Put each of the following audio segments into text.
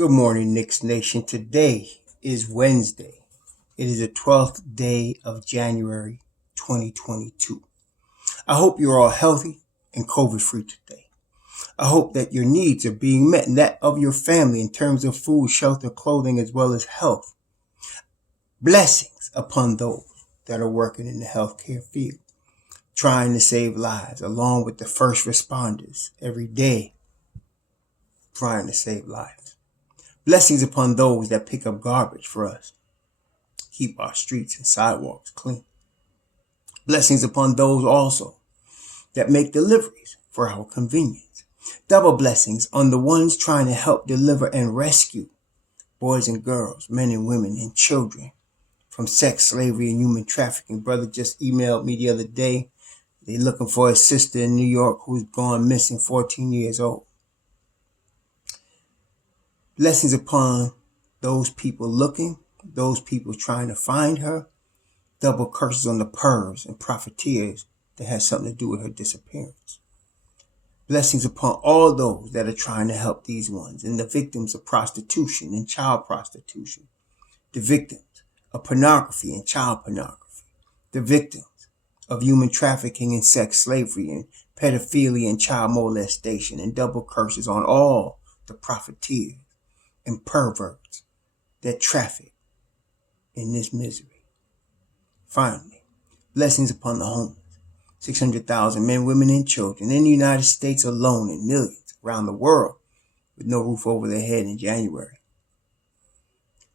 Good morning, Knicks Nation. Today is Wednesday. It is the 12th day of January 2022. I hope you're all healthy and COVID-free today. I hope that your needs are being met and that of your family in terms of food, shelter, clothing, as well as health. Blessings upon those that are working in the healthcare field, trying to save lives, along with the first responders every day, trying to save lives. Blessings upon those that pick up garbage for us, keep our streets and sidewalks clean. Blessings upon those also that make deliveries for our convenience. Double blessings on the ones trying to help deliver and rescue boys and girls, men and women and children from sex, slavery, and human trafficking. Brother just emailed me the other day. They're looking for his sister in New York who's gone missing, 14 years old. Blessings upon those people looking, those people trying to find her. Double curses on the pervs and profiteers that has something to do with her disappearance. Blessings upon all those that are trying to help these ones and the victims of prostitution and child prostitution. The victims of pornography and child pornography. The victims of human trafficking and sex slavery and pedophilia and child molestation, and double curses on all the profiteers and perverts that traffic in this misery. Finally, blessings upon the homeless. 600,000 men, women, and children in the United States alone, and millions around the world with no roof over their head in January.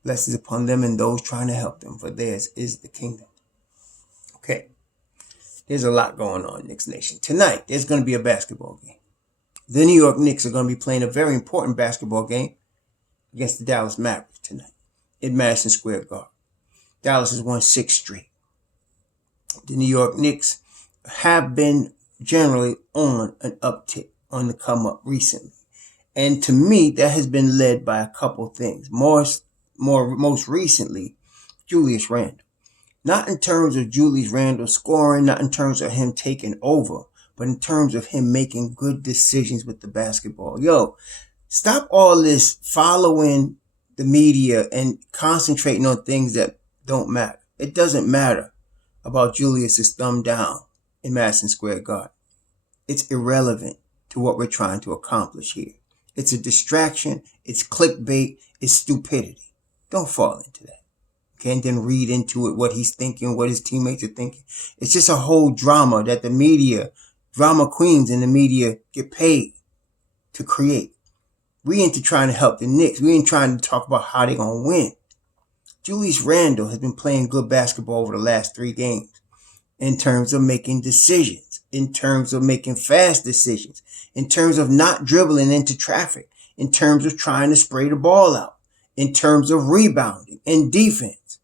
Blessings upon them and those trying to help them, for theirs is the kingdom. Okay, there's a lot going on, Knicks Nation. Tonight, there's going to be a basketball game. The New York Knicks are going to be playing a very important basketball game against the Dallas Mavericks tonight in Madison Square Garden. Dallas has won 6 straight. The New York Knicks have been generally on an uptick, on the come up recently. And to me, that has been led by a couple things. Most recently, Julius Randle. Not in terms of Julius Randle scoring, not in terms of him taking over, but in terms of him making good decisions with the basketball. Stop all this following the media and concentrating on things that don't matter. It doesn't matter about Julius's thumb down in Madison Square Garden. It's irrelevant to what we're trying to accomplish here. It's a distraction. It's clickbait. It's stupidity. Don't fall into that. Okay, and then read into it what he's thinking, what his teammates are thinking. It's just a whole drama that the media, drama queens in the media get paid to create. We ain't trying to help the Knicks. We ain't trying to talk about how they're going to win. Julius Randle has been playing good basketball over the last 3 games in terms of making decisions, in terms of making fast decisions, in terms of not dribbling into traffic, in terms of trying to spray the ball out, in terms of rebounding and defense.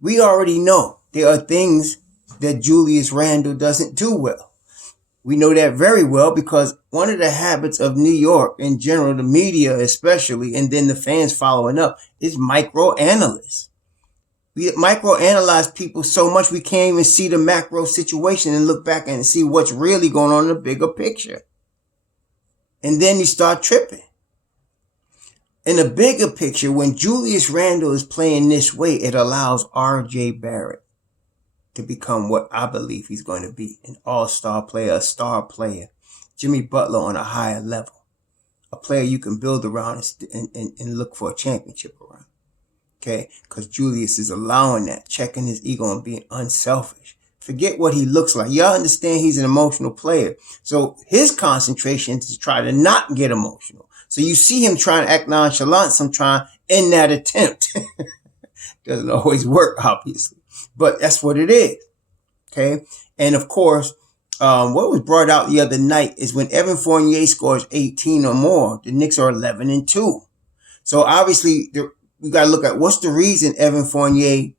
We already know there are things that Julius Randle doesn't do well. We know that very well because one of the habits of New York in general, the media especially, and then the fans following up, is microanalysis. We microanalyze people so much we can't even see the macro situation and look back and see what's really going on in the bigger picture. And then you start tripping. In the bigger picture, when Julius Randle is playing this way, it allows R.J. Barrett to become what I believe he's going to be, an all-star player, a star player, Jimmy Butler on a higher level, a player you can build around and look for a championship around. Okay, because Julius is allowing that, checking his ego and being unselfish. Forget what he looks like. Y'all understand he's an emotional player. So his concentration is to try to not get emotional. So you see him trying to act nonchalant sometimes in that attempt. Doesn't always work, obviously. But that's what it is. Okay. And of course, what was brought out the other night is when Evan Fournier scores 18 or more, the Knicks are 11-2. So obviously, we got to look at what's the reason Evan Fournier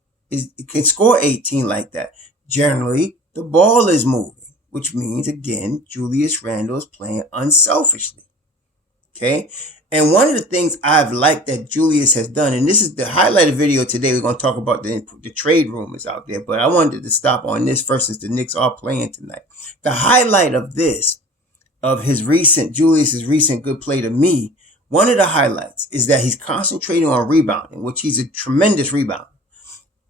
can score 18 like that. Generally, the ball is moving, which means, again, Julius Randle is playing unselfishly. Okay. And one of the things I've liked that Julius has done, and this is the highlighted video today, we're going to talk about the trade rumors out there, but I wanted to stop on this first since the Knicks are playing tonight. The highlight of this, of Julius's recent good play to me, One of the highlights is that he's concentrating on rebounding, which he's a tremendous rebounder.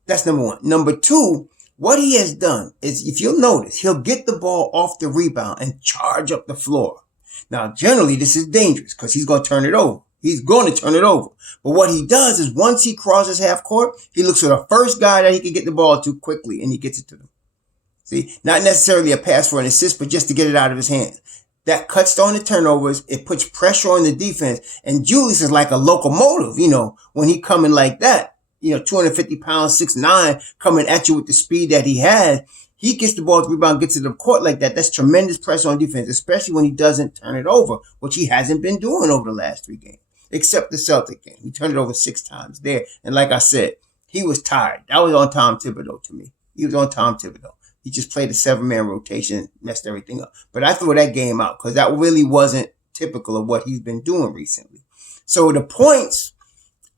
That's number one. Number two, what he has done is, if you'll notice, he'll get the ball off the rebound and charge up the floor. Now, generally, this is dangerous because he's going to turn it over. He's going to turn it over. But what he does is, once he crosses half court, he looks for the first guy that he can get the ball to quickly, and he gets it to them. See, not necessarily a pass for an assist, but just to get it out of his hands. That cuts down the turnovers. It puts pressure on the defense. And Julius is like a locomotive, when he coming like that. 250 pounds, 6'9", coming at you with the speed that he has. He gets the ball to rebound, gets to the court like that. That's tremendous pressure on defense, especially when he doesn't turn it over, which he hasn't been doing over the last 3 games, except the Celtic game. He turned it over 6 times there. And like I said, he was tired. That was on Tom Thibodeau to me. He was on Tom Thibodeau. He just played a 7-man rotation, messed everything up. But I threw that game out because that really wasn't typical of what he's been doing recently. So the points,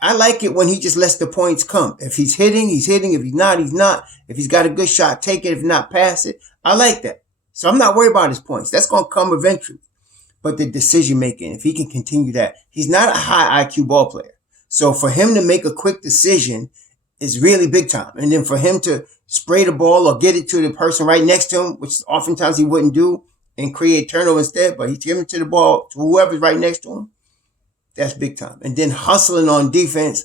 I like it when he just lets the points come. If he's hitting, he's hitting. If he's not, he's not. If he's got a good shot, take it. If not, pass it. I like that. So I'm not worried about his points. That's going to come eventually. But the decision making, if he can continue that, he's not a high IQ ball player. So for him to make a quick decision is really big time. And then for him to spray the ball or get it to the person right next to him, which oftentimes he wouldn't do, and create turnover instead, but he's giving to the ball to whoever's right next to him, that's big time. And then hustling on defense,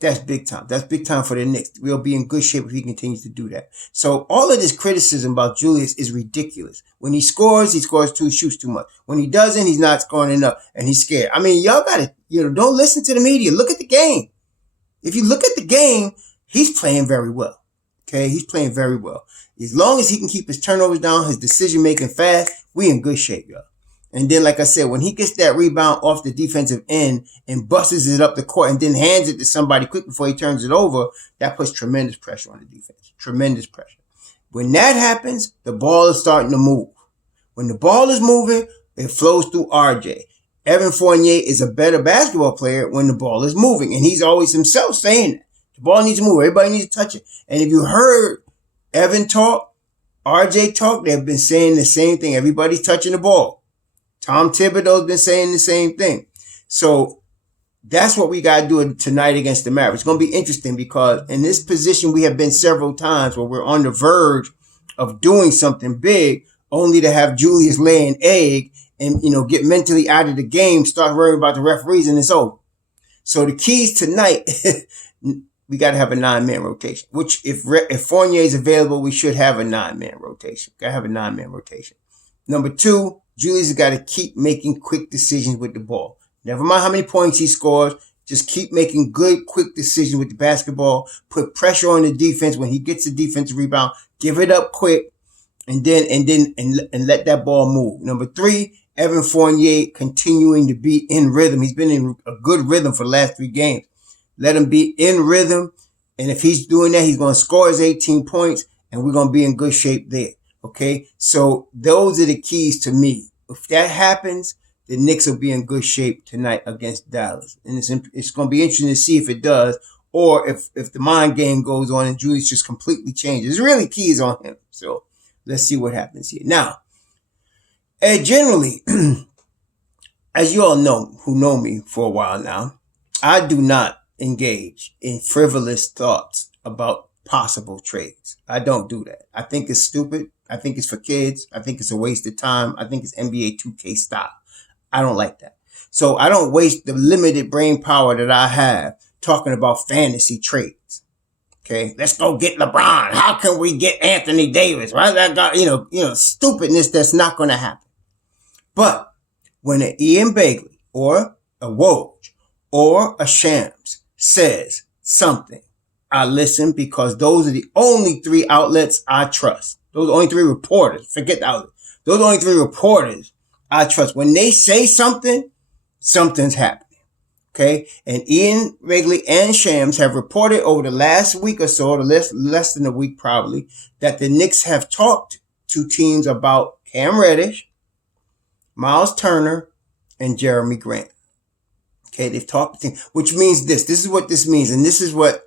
that's big time. That's big time for the Knicks. We'll be in good shape if he continues to do that. So all of this criticism about Julius is ridiculous. When he scores too, shoots too much. When he doesn't, he's not scoring enough, and he's scared. I mean, y'all got to, don't listen to the media. Look at the game. If you look at the game, he's playing very well. Okay, he's playing very well. As long as he can keep his turnovers down, his decision-making fast, we in good shape, y'all. And then, like I said, when he gets that rebound off the defensive end and busts it up the court and then hands it to somebody quick before he turns it over, that puts tremendous pressure on the defense. Tremendous pressure. When that happens, the ball is starting to move. When the ball is moving, it flows through RJ. Evan Fournier is a better basketball player when the ball is moving. And he's always himself saying that. The ball needs to move. Everybody needs to touch it. And if you heard Evan talk, RJ talk, they've been saying the same thing. Everybody's touching the ball. Tom Thibodeau's been saying the same thing. So that's what we got to do tonight against the Mavericks. It's going to be interesting because in this position, we have been several times where we're on the verge of doing something big, only to have Julius lay an egg and, get mentally out of the game, start worrying about the referees, and it's over. So the keys tonight, we got to have a 9-man rotation, which if Fournier is available, we should have a 9-man rotation. Got to have a 9-man rotation. Number 2, Julius has got to keep making quick decisions with the ball. Never mind how many points he scores. Just keep making good, quick decisions with the basketball. Put pressure on the defense when he gets the defensive rebound. Give it up quick, and let that ball move. Number 3, Evan Fournier continuing to be in rhythm. He's been in a good rhythm for the last 3 games. Let him be in rhythm, and if he's doing that, he's going to score his 18 points, and we're going to be in good shape there. Okay, so those are the keys to me. If that happens, the Knicks will be in good shape tonight against Dallas. And it's going to be interesting to see if it does, or if the mind game goes on and Julius just completely changes. It's really keys on him. So let's see what happens here. Now, generally, as you all know, who know me for a while now, I do not engage in frivolous thoughts about possible trades. I don't do that. I think it's stupid. I think it's for kids. I think it's a waste of time. I think it's NBA 2K style. I don't like that. So I don't waste the limited brain power that I have talking about fantasy trades. Okay, let's go get LeBron. How can we get Anthony Davis? Right? That guy, stupidness that's not going to happen. But when an Ian Begley or a Woj or a Shams says something, I listen because those are the only 3 outlets I trust. Those are the only 3 reporters. Forget the outlets. Those are the only 3 reporters I trust. When they say something, something's happening. Okay? And Ian Begley and Shams have reported over the last week or so, less than a week probably, that the Knicks have talked to teams about Cam Reddish, Myles Turner, and Jerami Grant. Okay? They've talked to teams, which means this. This is what this means. And this is what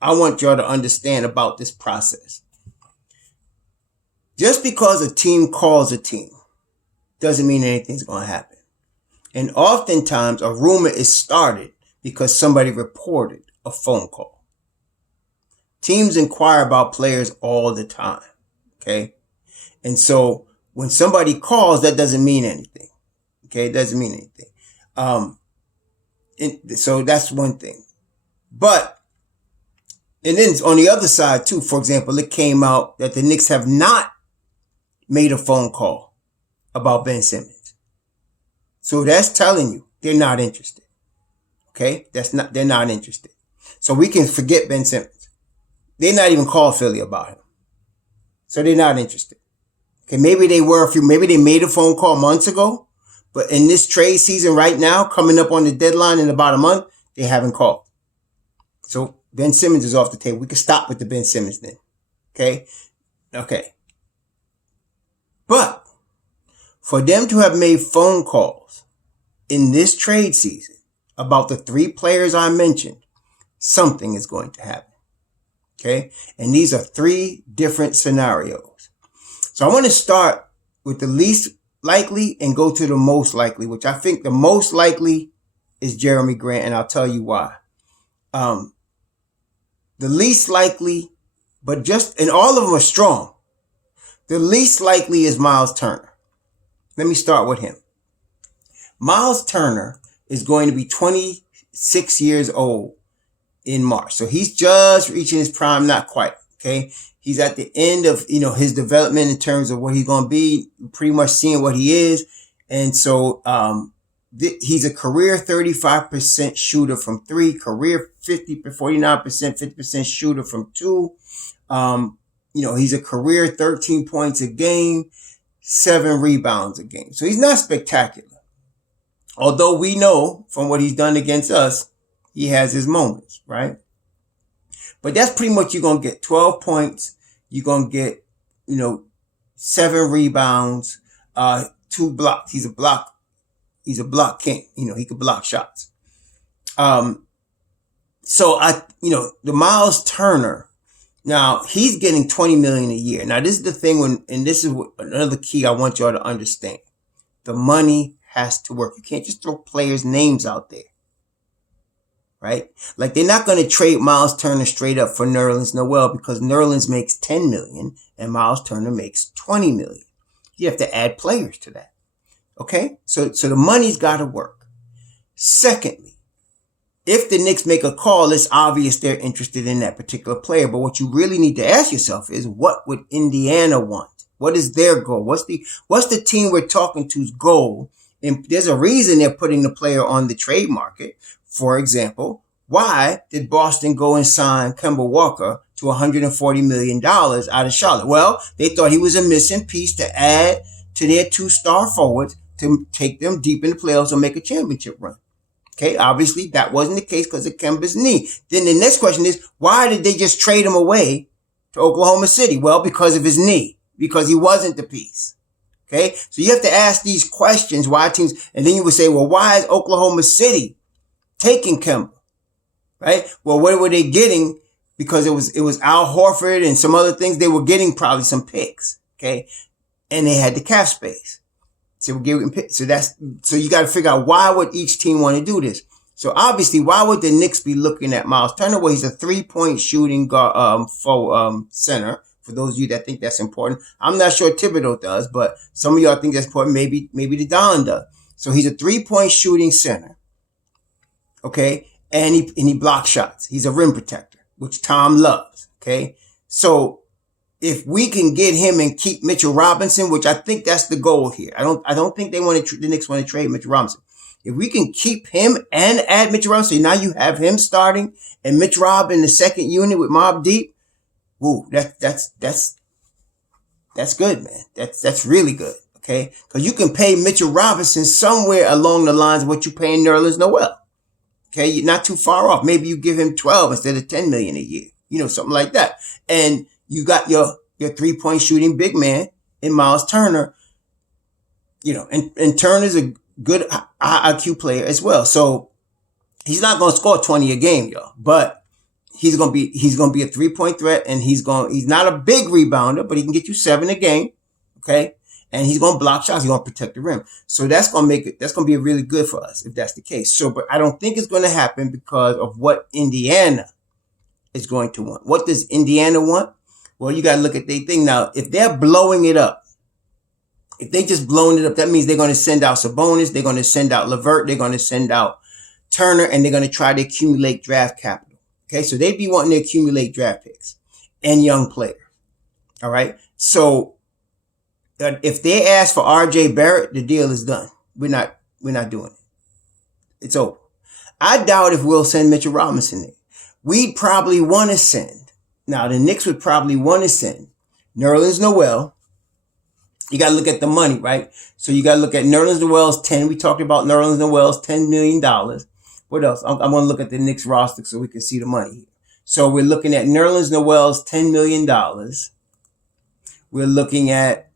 I want y'all to understand about this process. Just because a team calls a team doesn't mean anything's going to happen. And oftentimes a rumor is started because somebody reported a phone call. Teams inquire about players all the time. Okay. And so when somebody calls, that doesn't mean anything. Okay. It doesn't mean anything. So that's one thing. But, and then on the other side too, for example, it came out that the Knicks have not made a phone call about Ben Simmons. So that's telling you they're not interested. Okay? They're not interested. So we can forget Ben Simmons. They're not even called Philly about him. So they're not interested. Okay, maybe they were maybe they made a phone call months ago, but in this trade season right now, coming up on the deadline in about a month, they haven't called. So Ben Simmons is off the table. We can stop with the Ben Simmons then. Okay? Okay. But for them to have made phone calls in this trade season about the 3 players I mentioned, something is going to happen. Okay? And these are 3 different scenarios. So I want to start with the least likely and go to the most likely, which I think the most likely is Jerami Grant, and I'll tell you why. The least likely, and all of them are strong. The least likely is Myles Turner. Let me start with him. Myles Turner is going to be 26 years old in March. So he's just reaching his prime, not quite. Okay. He's at the end of, his development in terms of what he's going to be, pretty much seeing what he is. And so, he's a career 35% shooter from 3, career 49%, 50% shooter from 2. He's a career 13 points a game, 7 rebounds a game. So he's not spectacular. Although we know from what he's done against us, he has his moments, right? But that's pretty much, you're going to get 12 points. You're going to get, 7 rebounds, 2 blocks. He's a block king. He can block shots. So the Myles Turner, now he's getting $20 million a year. Now this is the thing and this is another key I want y'all to understand. The money has to work. You can't just throw players' names out there. Right? Like, they're not going to trade Myles Turner straight up for Nerlens Noel because Nerlens makes $10 million and Myles Turner makes $20 million. You have to add players to that. Okay? So the money's got to work. Secondly, if the Knicks make a call, it's obvious they're interested in that particular player. But what you really need to ask yourself is, what would Indiana want? What is their goal? What's the team we're talking to's goal? And there's a reason they're putting the player on the trade market. For example, why did Boston go and sign Kemba Walker to $140 million out of Charlotte? Well, they thought he was a missing piece to add to their 2-star forwards to take them deep in the playoffs or make a championship run. Okay, obviously that wasn't the case because of Kemba's knee. Then the next question is, why did they just trade him away to Oklahoma City? Well, because of his knee, because he wasn't the piece. Okay, so you have to ask these questions, why teams, and then you would say, well, why is Oklahoma City taking Kemba? Right? Well, what were they getting? Because it was Al Horford and some other things. They were getting probably some picks. Okay. And they had the cap space. So we're getting picks. So you got to figure out, why would each team want to do this? So obviously, why would the Knicks be looking at Myles Turner? Well, he's a 3-point shooting center. For those of you that think that's important. I'm not sure Thibodeau does, but some of y'all think that's important. Maybe the Don does. So he's a 3-point shooting center. Okay. And he blocks shots. He's a rim protector, which Tom loves. Okay. So if we can get him and keep Mitchell Robinson, which I think that's the goal here. I don't think the Knicks want to trade Mitchell Robinson. If we can keep him and add Mitchell Robinson, now you have him starting and Mitch Rob in the second unit with Mobb Deep. Woo, that's good, man. That's really good. Okay. Cause you can pay Mitchell Robinson somewhere along the lines of what you paying Nerlens Noel. Okay. You're not too far off. Maybe you give him 12 instead of 10 million a year, something like that. And you got your 3-point shooting big man in Myles Turner, and Turner's a good IQ player as well. So he's not going to score 20 a game, y'all, but he's going to be a 3-point threat, and he's not a big rebounder, but he can get you 7 a game. Okay. And he's going to block shots. He's going to protect the rim. So that's going to be really good for us if that's the case. So, but I don't think it's going to happen because of what Indiana is going to want. What does Indiana want? Well, you got to look at their thing. Now, if they're blowing it up, if they just blowing it up, that means they're going to send out Sabonis, they're going to send out LeVert, they're going to send out Turner, and they're going to try to accumulate draft capital. Okay, so they'd be wanting to accumulate draft picks and young players. All right, so if they ask for R.J. Barrett, the deal is done. We're not doing it. It's over. I doubt if we'll send Mitchell Robinson there. We'd probably want to send. Now, the Knicks would probably want to send Nerlens Noel. You got to look at the money, right? So you got to look at Nerlens Noel's 10. We talked about Nerlens Noel's $10 million. What else? I'm going to look at the Knicks roster so we can see the money. So we're looking at Nerlens Noel's $10 million. We're looking at,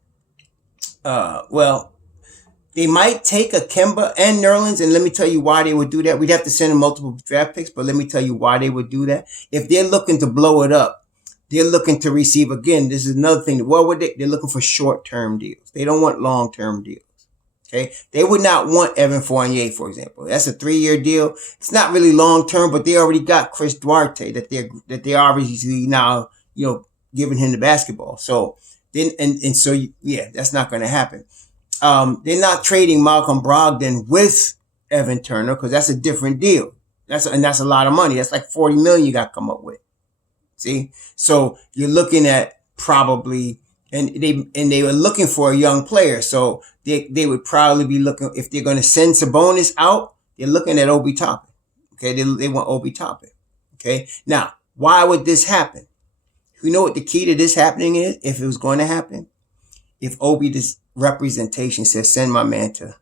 they might take a Kemba and Nerlens, and let me tell you why they would do that. We'd have to send them multiple draft picks, but let me tell you why they would do that. If they're looking to blow it up, they're looking to receive, again, this is another thing. What would they? They're looking for short-term deals. They don't want long-term deals. Okay? They would not want Evan Fournier, for example. That's a 3-year deal. It's not really long-term, but they already got Chris Duarte that they're obviously now, giving him the basketball. So then, that's not going to happen. They're not trading Malcolm Brogdon with Evan Turner because that's a different deal. That's a lot of money. That's like $40 million you got to come up with. See, so you're looking at probably, and they were looking for a young player. So they would probably be looking, if they're going to send Sabonis out, they're looking at Obi Toppin. Okay. They want Obi Toppin. Okay. Now, why would this happen? You know what the key to this happening is? If it was going to happen, if Obi's representation says, send my man to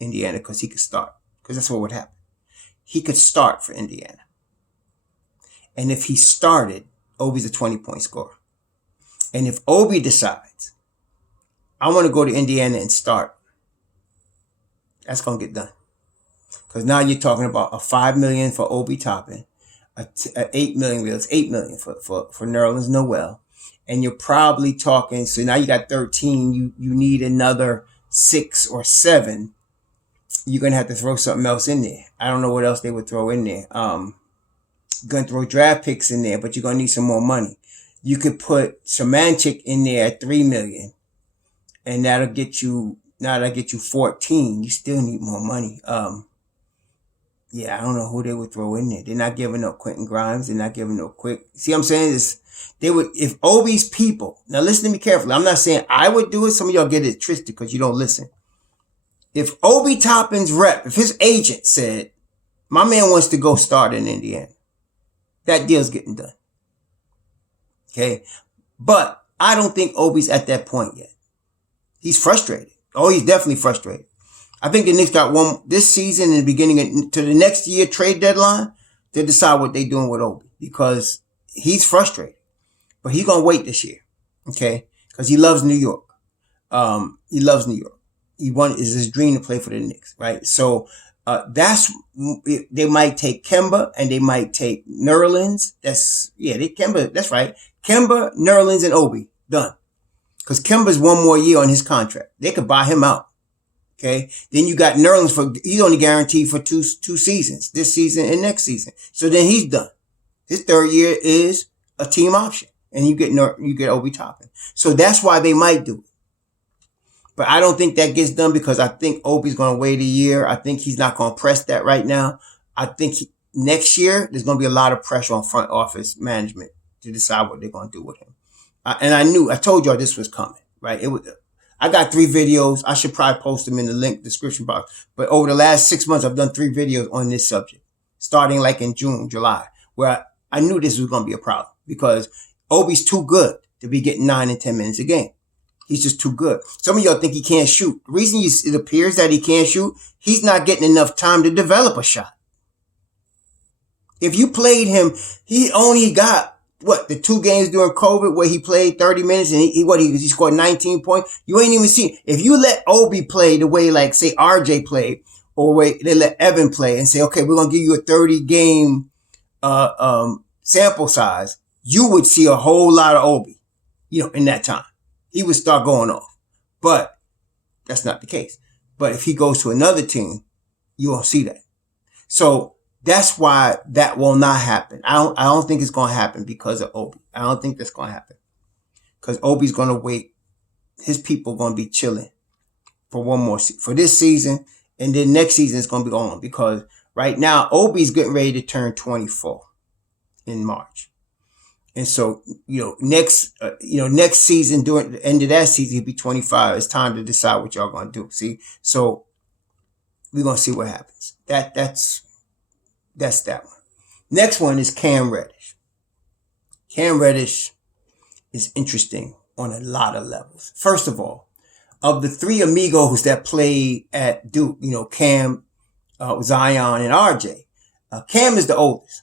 Indiana because he could start, because that's what would happen. He could start for Indiana. And if he started, Obi's a 20-point scorer. And if Obi decides, I want to go to Indiana and start, that's going to get done. Because now you're talking about a $5 million for Obi Toppin, $8 million for Nerlens Noel. And you're probably talking, so now you got 13, you need another 6 or 7. You're going to have to throw something else in there. I don't know what else they would throw in there. Going to throw draft picks in there, but you're going to need some more money. You could put Samancic in there at $3 million, and that'll get you 14. You still need more money. I don't know who they would throw in there. They're not giving up Quentin Grimes. They're not giving up Quick. See what I'm saying? They would, if Obi's people, now listen to me carefully. I'm not saying I would do it. Some of y'all get it twisted because you don't listen. If Obi Toppin's rep, if his agent said, my man wants to go start in Indiana, that deal's getting done. Okay. But I don't think Obi's at that point yet. He's frustrated. Oh, he's definitely frustrated. I think the Knicks got one this season in the beginning to the next year trade deadline to decide what they're doing with Obi because he's frustrated. But he's going to wait this year. Okay. Because he loves New York. He loves New York. Is his dream to play for the Knicks. Right. So, they might take Kemba and they might take Nerlens. That's right. Kemba, Nerlens, and Obi. Done. Because Kemba's one more year on his contract. They could buy him out. Okay. Then you got Nerlens he's only guaranteed for two seasons, this season and next season. So then he's done. His third year is a team option and you get Obi Toppin. So that's why they might do it. But I don't think that gets done because I think Obi's going to wait a year. I think he's not going to press that right now. I think next year, there's going to be a lot of pressure on front office management to decide what they're going to do with him. And I told y'all this was coming, right? I got 3 videos. I should probably post them in the link description box. But over the last 6 months, I've done 3 videos on this subject, starting like in June, July, where I knew this was going to be a problem because Obi's too good to be getting 9 and 10 minutes a game. He's just too good. Some of y'all think he can't shoot. The reason it appears that he can't shoot, he's not getting enough time to develop a shot. If you played him, he only got, the 2 games during COVID where he played 30 minutes and he scored 19 points. You ain't even seen. If you let Obi play the way, like, say, RJ played, or way they let Evan play and say, okay, we're going to give you a 30-game sample size, you would see a whole lot of Obi, in that time. He would start going off. But That's not the case. But if he goes to another team, you won't see that. So that's why that will not happen. I don't think it's going to happen because of Obi. I don't think that's going to happen because Obi's going to wait. His people are going to be chilling for one more for this season, and then next season it's going to be on because right now Obi's getting ready to turn 24 in March, and so next season during the end of that season he'll be 25. It's time to decide what y'all going to do. See, so we're going to see what happens. That's that one. Next one is Cam Reddish. Cam Reddish is interesting on a lot of levels. First of all, of the three amigos that played at Duke, Cam, Zion, and RJ, Cam is the oldest.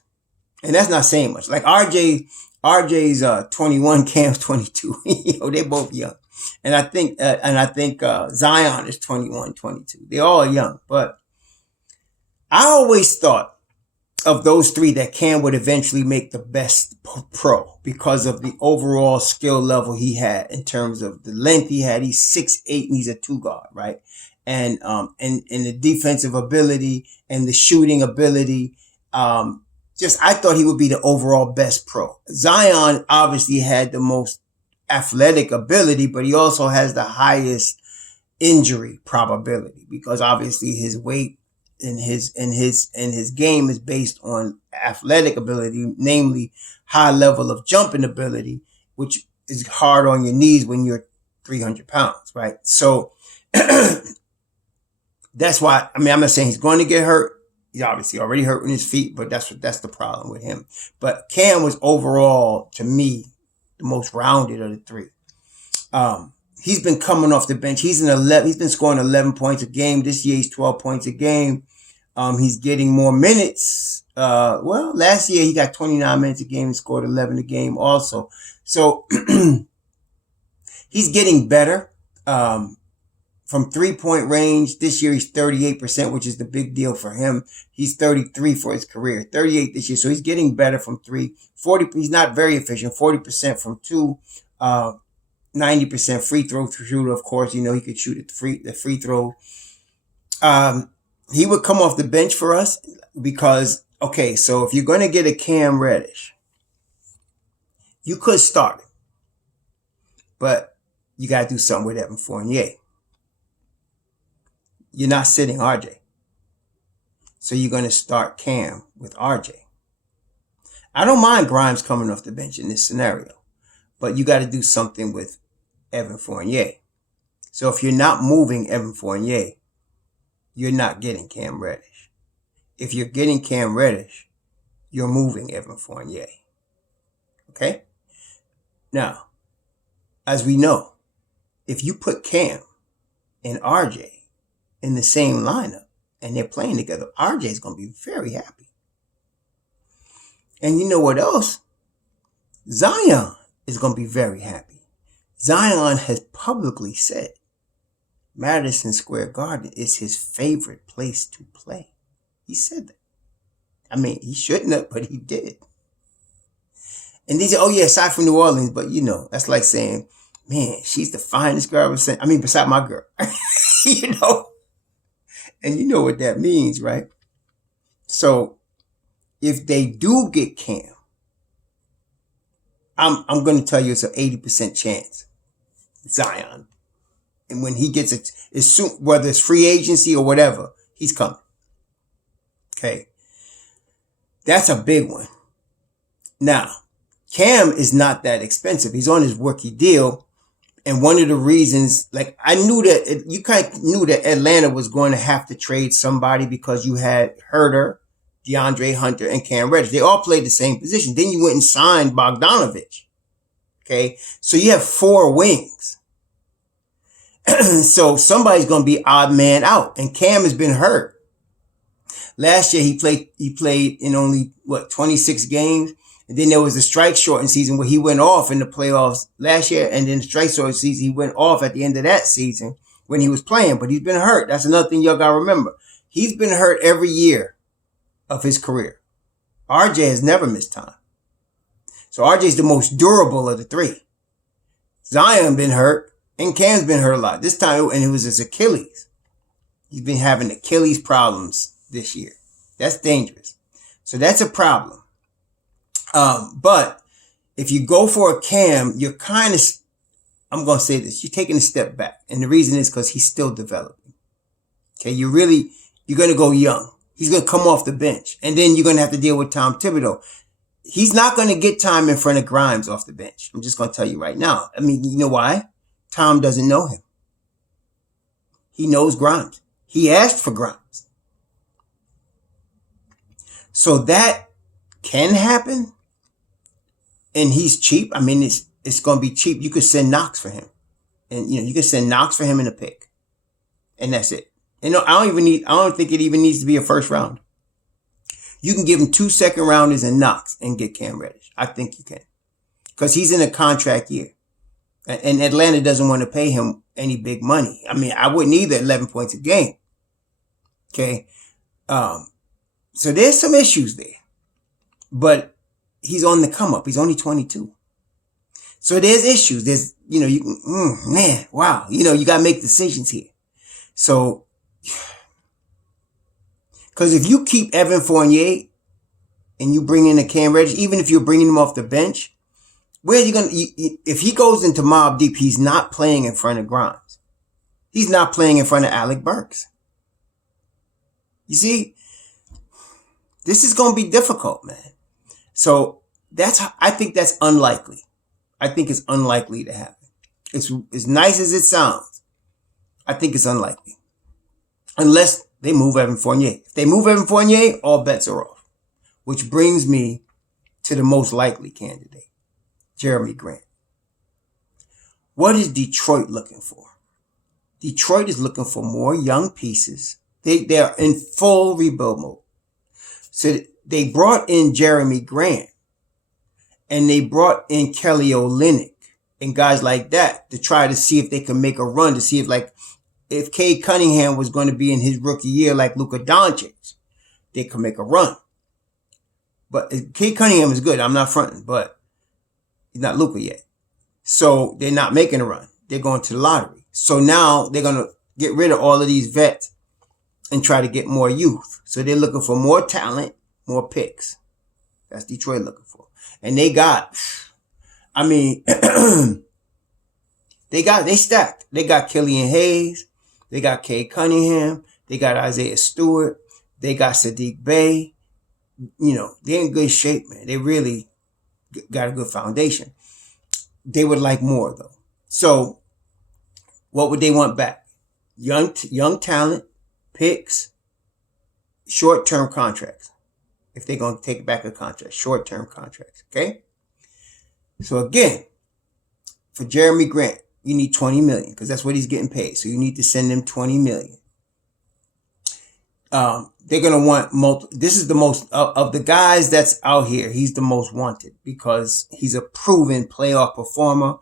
And that's not saying much. Like RJ's 21, Cam's 22. They're both young. And I think Zion is 21, 22. They're all young. But I always thought of those three that Cam would eventually make the best pro because of the overall skill level he had in terms of the length he had. He's 6'8" and he's a 2 guard, right? And the defensive ability and the shooting ability. I thought he would be the overall best pro. Zion obviously had the most athletic ability, but he also has the highest injury probability because obviously his weight and his game is based on athletic ability, namely high level of jumping ability, which is hard on your knees when you're 300 pounds, right? So that's why, I'm not saying he's going to get hurt. He's obviously already hurting his feet, but that's the problem with him. But Cam was overall, to me, the most rounded of the three. He's been coming off the bench. He's been scoring 11 points a game. This year he's 12 points a game. He's getting more minutes. Last year he got 29 minutes a game and scored 11 a game also. So he's getting better. From 3-point range, this year he's 38%, which is the big deal for him. He's 33 for his career, 38 this year. So he's getting better from 3. 40, he's not very efficient, 40% from 2, 90% free throw shooter. Of course, he could shoot the free throw. He would come off the bench for us because, okay, so if you're going to get a Cam Reddish, you could start him, but you got to do something with Evan Fournier. You're not sitting RJ. So you're going to start Cam with RJ. I don't mind Grimes coming off the bench in this scenario, but you got to do something with Evan Fournier. So if you're not moving Evan Fournier, you're not getting Cam Reddish. If you're getting Cam Reddish, you're moving Evan Fournier. Okay? Now, as we know, if you put Cam and RJ in the same lineup and they're playing together, RJ is going to be very happy. And you know what else? Zion is going to be very happy. Zion has publicly said Madison Square Garden is his favorite place to play. He said that. He shouldn't have, but he did. And these are, aside from New Orleans, but that's like saying, man, she's the finest girl I've ever seen. Beside my girl. And you know what that means, right? So if they do get Cam, I'm going to tell you it's an 80% chance Zion. And when he gets it, whether it's free agency or whatever, he's coming. Okay. That's a big one. Now, Cam is not that expensive. He's on his rookie deal. And one of the reasons, I knew that you kind of knew that Atlanta was going to have to trade somebody because you had Herter, DeAndre Hunter, and Cam Reddish. They all played the same position. Then you went and signed Bogdanovich. Okay. So you have 4 wings. So somebody's going to be odd man out. And Cam has been hurt. Last year he played in only 26 games. And then there was a strike shortened season where he went off in the playoffs last year. And then the strike shortened season, he went off at the end of that season when he was playing, but he's been hurt. That's another thing y'all got to remember. He's been hurt every year of his career. RJ has never missed time. So RJ is the most durable of the 3. Zion been hurt. And Cam's been hurt a lot. This time, and it was his Achilles. He's been having Achilles problems this year. That's dangerous. So that's a problem. But if you go for a Cam, you're kind of, I'm going to say this, you're taking a step back. And the reason is because he's still developing. Okay, you're going to go young. He's going to come off the bench. And then you're going to have to deal with Tom Thibodeau. He's not going to get time in front of Grimes off the bench. I'm just going to tell you right now. I mean, you know why? Tom doesn't know him. He knows Grimes. He asked for Grimes. So that can happen. And he's cheap. I mean, it's going to be cheap. You could send Knox for him. And, you could send Knox for him in a pick. And that's it. And I don't think it even needs to be a first round. You can give him 2 second rounders and Knox and get Cam Reddish. I think you can. Because he's in a contract year. And Atlanta doesn't want to pay him any big money. I mean, I wouldn't either, 11 points a game. Okay. So there's some issues there. But he's on the come up. He's only 22. So there's issues. There's, man, wow. You got to make decisions here. So, because if you keep Evan Fournier and you bring in a Cam Reddish, even if you're bringing him off the bench, where are you going to, if he goes into Mobb Deep, he's not playing in front of Grimes. He's not playing in front of Alec Burks. You see, this is going to be difficult, man. So I think that's unlikely. I think it's unlikely to happen. It's as nice as it sounds. I think it's unlikely. Unless they move Evan Fournier. If they move Evan Fournier, all bets are off. Which brings me to the most likely candidate. Jerami Grant. What is Detroit looking for? Detroit is looking for more young pieces. They are in full rebuild mode. So they brought in Jerami Grant and they brought in Kelly Olynyk and guys like that to try to see if they can make a run, to see if Cade Cunningham was going to be in his rookie year like Luka Doncic, they could make a run. But Cade Cunningham is good. I'm not fronting, but he's not Luka yet. So they're not making a run. They're going to the lottery. So now they're going to get rid of all of these vets and try to get more youth. So they're looking for more talent, more picks. That's Detroit looking for. And they got, they stacked. They got Killian Hayes. They got Cade Cunningham. They got Isaiah Stewart. They got Sadiq Bey. They're in good shape, man. They really got a good foundation. They would like more, though. So what would they want back? Young talent, picks, short-term contracts. If they're going to take back a contract, short-term contracts, okay? So again, for Jerami Grant, you need $20 million because that's what he's getting paid. So you need to send them $20 million. They're going to want this is the most of the guys that's out here. He's the most wanted because he's a proven playoff performer.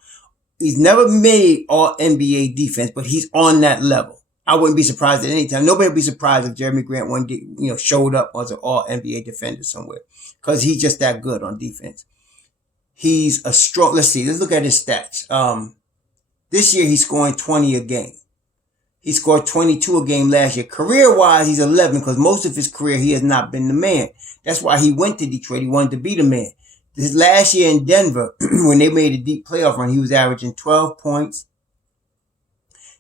He's never made all NBA defense, but he's on that level. I wouldn't be surprised at any time. Nobody would be surprised if Jerami Grant one day, showed up as an all NBA defender somewhere because he's just that good on defense. He's a strong, let's look at his stats. This year he's scoring 20 a game. He scored 22 a game last year. Career-wise, he's 11 because most of his career he has not been the man. That's why he went to Detroit. He wanted to be the man. This last year in Denver, when they made a deep playoff run, he was averaging 12 points.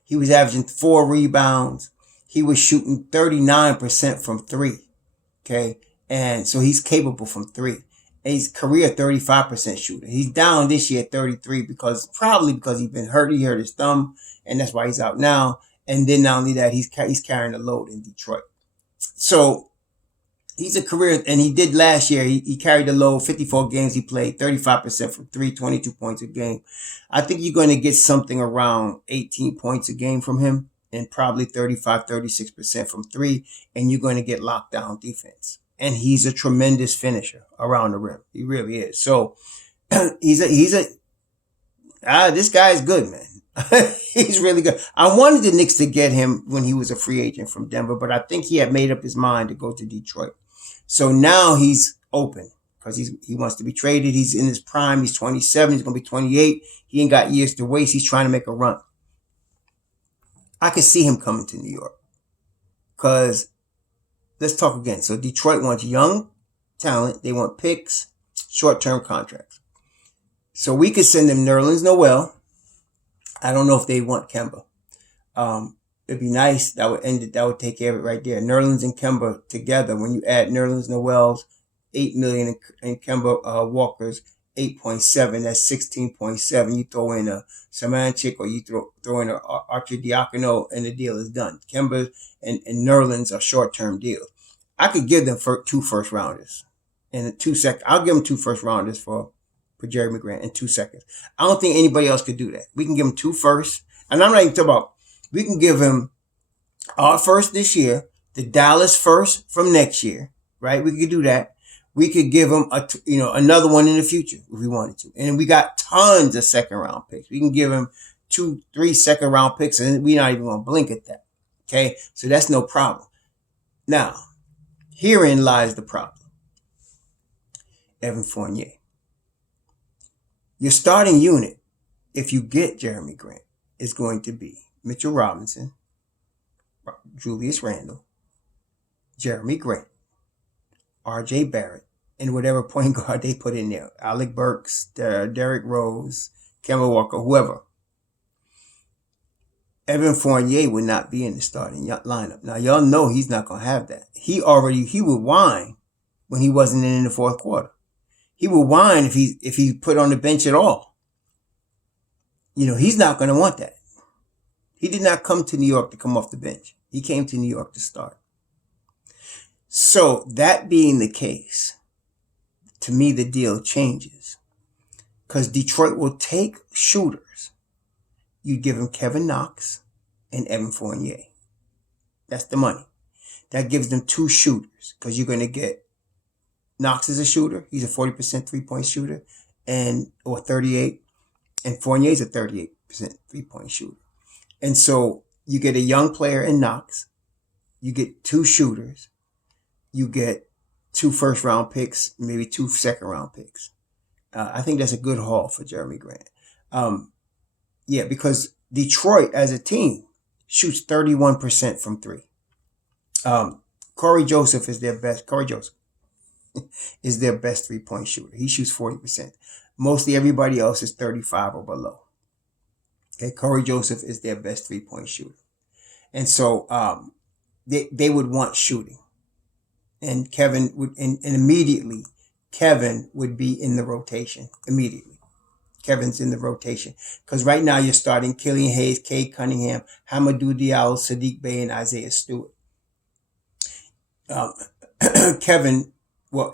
He was averaging 4 rebounds. He was shooting 39% from 3. Okay. And so he's capable from 3. And he's career 35% shooter. He's down this year at 33 probably because he's been hurt. He hurt his thumb and that's why he's out now. And then not only that, he's carrying the load in Detroit. So he's a career, and he did last year. He carried the load, 54 games he played, 35% from 3, 22 points a game. I think you're going to get something around 18 points a game from him and probably 35, 36% from 3. And you're going to get lockdown defense. And he's a tremendous finisher around the rim. He really is. So this guy is good, man. He's really good. I wanted the Knicks to get him when he was a free agent from Denver, but I think he had made up his mind to go to Detroit. So now he's open because he wants to be traded. He's in his prime. He's 27. He's going to be 28. He ain't got years to waste. He's trying to make a run. I could see him coming to New York. Because, let's talk again. So Detroit wants young talent. They want picks, short-term contracts. So we could send them Nerlens Noel. I don't know if they want Kemba. It'd be nice. That would end it. That would take care of it right there. Nerlens and Kemba together. When you add Nerlens Noel's $8 million and Kemba Walker's 8.7, that's 16.7. You throw in a Samanchik or you throw in a Archidiakono and the deal is done. Kemba and Nerlens are short-term deals. I could give them 2 first rounders and 2 seconds. I'll give them 2 first rounders for Jerami Grant in 2 seconds. I don't think anybody else could do that. We can give him 2 firsts. And I'm not even talking about, we can give him our first this year, the Dallas first from next year, right? We could do that. We could give him another one in the future if we wanted to. And we got tons of second round picks. We can give him 2-3 second round picks and we're not even going to blink at that. Okay. So that's no problem. Now, herein lies the problem. Evan Fournier. Your starting unit, if you get Jerami Grant, is going to be Mitchell Robinson, Julius Randle, Jerami Grant, RJ Barrett, and whatever point guard they put in there. Alec Burks, Derrick Rose, Kemba Walker, whoever. Evan Fournier would not be in the starting lineup. Now, y'all know he's not going to have that. He would whine when he wasn't in the fourth quarter. He would whine if he put on the bench at all. He's not going to want that. He did not come to New York to come off the bench. He came to New York to start. So that being the case, to me, the deal changes because Detroit will take shooters. You give him Kevin Knox and Evan Fournier. That's the money. That gives them 2 shooters because you're going to get Knox is a shooter. He's a 40% 3-point shooter or 38. And Fournier's a 38% 3-point shooter. And so you get a young player in Knox. You get 2 shooters. You get 2 first round picks, maybe 2 second round picks. I think that's a good haul for Jerami Grant. Because Detroit as a team shoots 31% from 3. Corey Joseph is their best. Corey Joseph is their best 3-point shooter. He shoots 40%. Mostly everybody else is 35 or below. Okay, Corey Joseph is their best 3-point shooter. And so they would want shooting. And Kevin would, and immediately Kevin would be in the rotation. Immediately. Kevin's in the rotation. Because right now you're starting Killian Hayes, Cade Cunningham, Hamidou Diallo, Sadiq Bey, and Isaiah Stewart.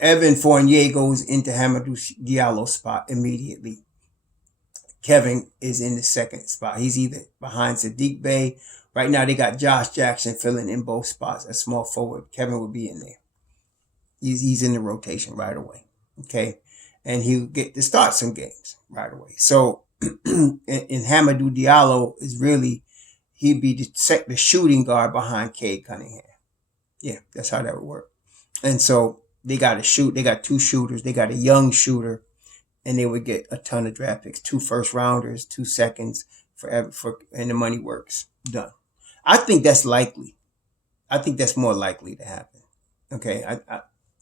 Evan Fournier goes into Hamidou Diallo's spot immediately. Kevin is in the second spot. He's either behind Sadiq Bey. Right now they got Josh Jackson filling in both spots. A small forward. Kevin would be in there. He's in the rotation right away. Okay. And he'll get to start some games right away. So, and Hamidou Diallo is really, he'd be the shooting guard behind Cade Cunningham. Yeah, that's how that would work. And so they got to shoot. They got 2 shooters. They got a young shooter. And they would get a ton of draft picks. 2 first rounders, 2 seconds and the money works. Done. I think that's likely. I think that's more likely to happen. Okay.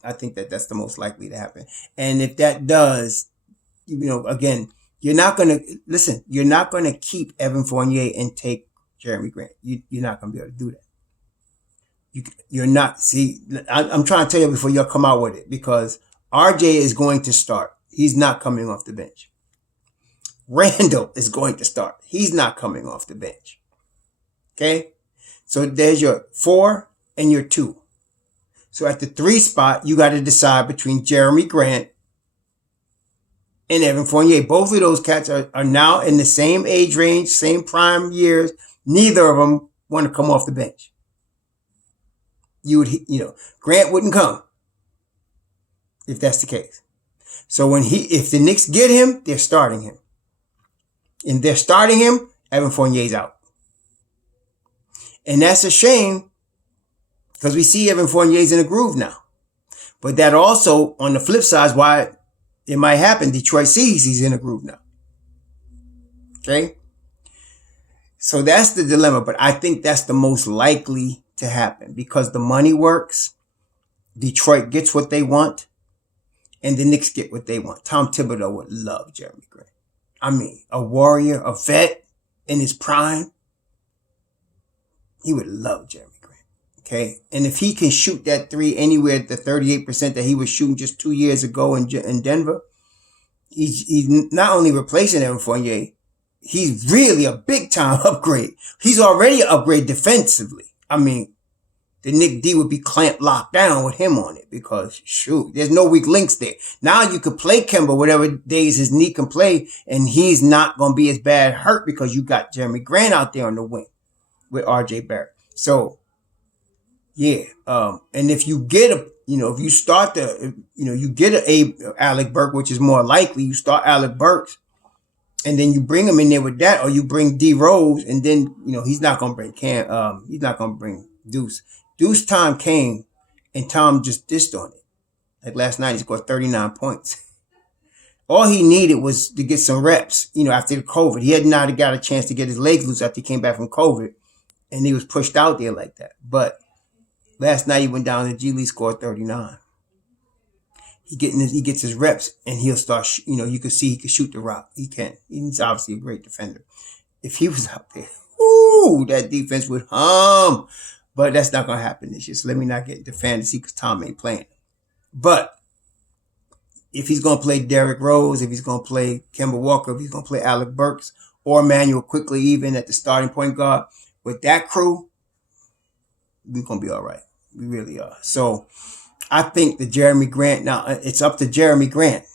I think that's the most likely to happen. And if that does, again, you're not going to keep Evan Fournier and take Jerami Grant. You're not going to be able to do that. You're not. See, I'm trying to tell you before y'all come out with it because RJ is going to start. He's not coming off the bench. Randle is going to start. He's not coming off the bench. Okay? So there's your 4 and your 2. So at the 3 spot, you got to decide between Jerami Grant and Evan Fournier. Both of those cats are now in the same age range, same prime years. Neither of them want to come off the bench. Grant wouldn't come if that's the case. So if the Knicks get him, they're starting him. And they're starting him, Evan Fournier's out. And that's a shame because we see Evan Fournier's in a groove now. But that also, on the flip side, is why it might happen. Detroit sees he's in a groove now. Okay? So that's the dilemma, but I think that's the most likely to happen because the money works. Detroit gets what they want, and the Knicks get what they want. Tom Thibodeau would love Jerami Grant. I mean, a warrior, a vet in his prime. He would love Jerami Grant. Okay? And if he can shoot that three anywhere at the 38% that he was shooting just 2 years ago in Denver, he's not only replacing Evan Fournier, he's really a big-time upgrade. He's already an upgrade defensively. I mean, the Nick D would be clamped locked down with him on it because, shoot, there's no weak links there. Now you could play Kemba whatever days his knee can play, and he's not going to be as bad hurt because you got Jerami Grant out there on the wing with R.J. Barrett. So, yeah. And if you get if you start you get Alec Burks, which is more likely, you start Alec Burks, and then you bring him in there with that, or you bring D Rose, and then, he's not going to bring he's not going to bring Deuce. Deuce time came, and Tom just dissed on it. Like last night, he scored 39 points. All he needed was to get some reps, after the COVID. He had not got a chance to get his legs loose after he came back from COVID, and he was pushed out there like that. But last night, he went down to G League, scored 39. He gets his reps, and he'll start, you can see he can shoot the rock. He can. He's obviously a great defender. If he was out there, that defense would hum. But that's not going to happen this year. So let me not get into fantasy because Tom ain't playing. But if he's going to play Derrick Rose, if he's going to play Kemba Walker, if he's going to play Alec Burks or Emmanuel Quickly even at the starting point guard, with that crew, we're going to be all right. We really are. So I think the Jerami Grant, now it's up to Jerami Grant.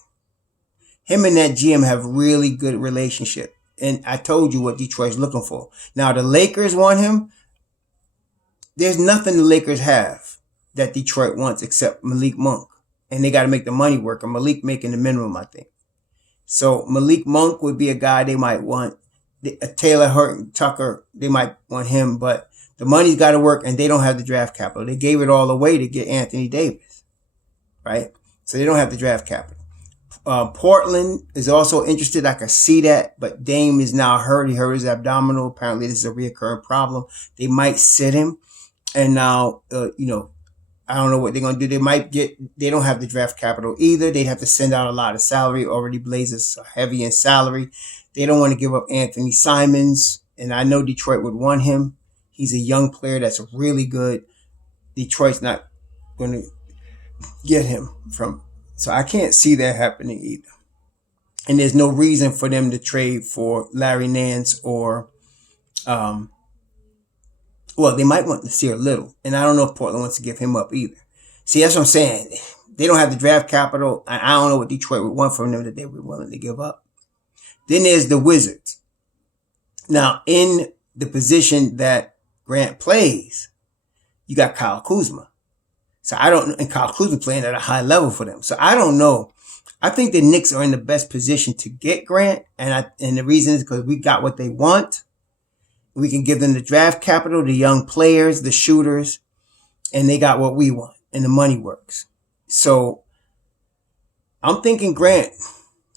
Him and that GM have really good relationship. And I told you what Detroit's looking for. Now the Lakers want him. There's nothing the Lakers have that Detroit wants except Malik Monk. And they got to make the money work. And Malik making the minimum, I think. So Malik Monk would be a guy they might want. Taylor Horton Tucker, they might want him. But the money's got to work, and they don't have the draft capital. They gave it all away to get Anthony Davis. Right? So they don't have the draft capital. Portland is also interested. I can see that. But Dame is now hurt. He hurt his abdominal. Apparently, this is a reoccurring problem. They might sit him. And now, I don't know what they're going to do. They don't have the draft capital either. They'd have to send out a lot of salary. Already Blazers are heavy in salary. They don't want to give up Anthony Simons. And I know Detroit would want him. He's a young player that's really good. Detroit's not going to get him so I can't see that happening either. And there's no reason for them to trade for Larry Nance or, they might want Nasir Little. And I don't know if Portland wants to give him up either. See, that's what I'm saying. They don't have the draft capital. And I don't know what Detroit would want from them that they were willing to give up. Then there's the Wizards. Now, in the position that Grant plays, you got Kyle Kuzma. So and Kyle Kuzma playing at a high level for them. So I don't know. I think the Knicks are in the best position to get Grant. And the reason is because we got what they want. We can give them the draft capital, the young players, the shooters, and they got what we want, and the money works. So I'm thinking Grant.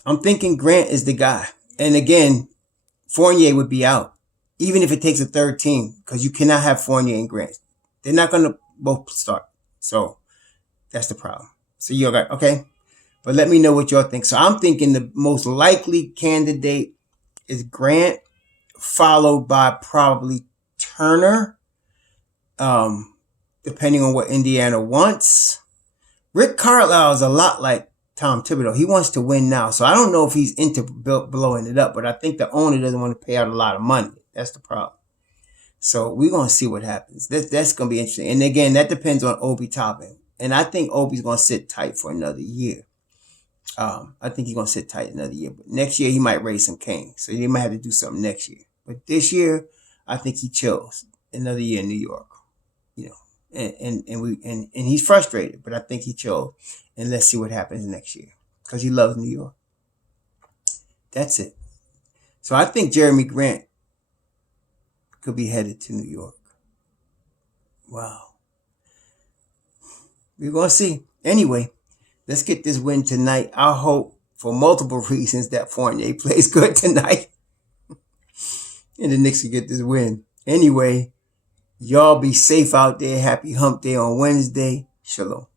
Is the guy. And again, Fournier would be out, even if it takes a third team, because you cannot have Fournier and Grant. They're not going to both start. So that's the problem. So you're like, okay, but let me know what y'all think. So I'm thinking the most likely candidate is Grant, followed by probably Turner, depending on what Indiana wants. Rick Carlisle is a lot like Tom Thibodeau. He wants to win now. So I don't know if he's into blowing it up, but I think the owner doesn't want to pay out a lot of money. That's the problem. So we're going to see what happens. That's going to be interesting. And again, that depends on Obi Toppin. And I think Obi's going to sit tight for another year. I think he's going to sit tight another year. But next year, he might raise some cane. So he might have to do something next year. But this year, I think he chills another year in New York. And he's frustrated, but I think he chills. And let's see what happens next year. Because he loves New York. That's it. So I think Jerami Grant could be headed to New York. Wow. We're going to see. Anyway, let's get this win tonight. I hope for multiple reasons that Fournier plays good tonight. And the Knicks will get this win. Anyway, y'all be safe out there. Happy hump day on Wednesday. Shalom.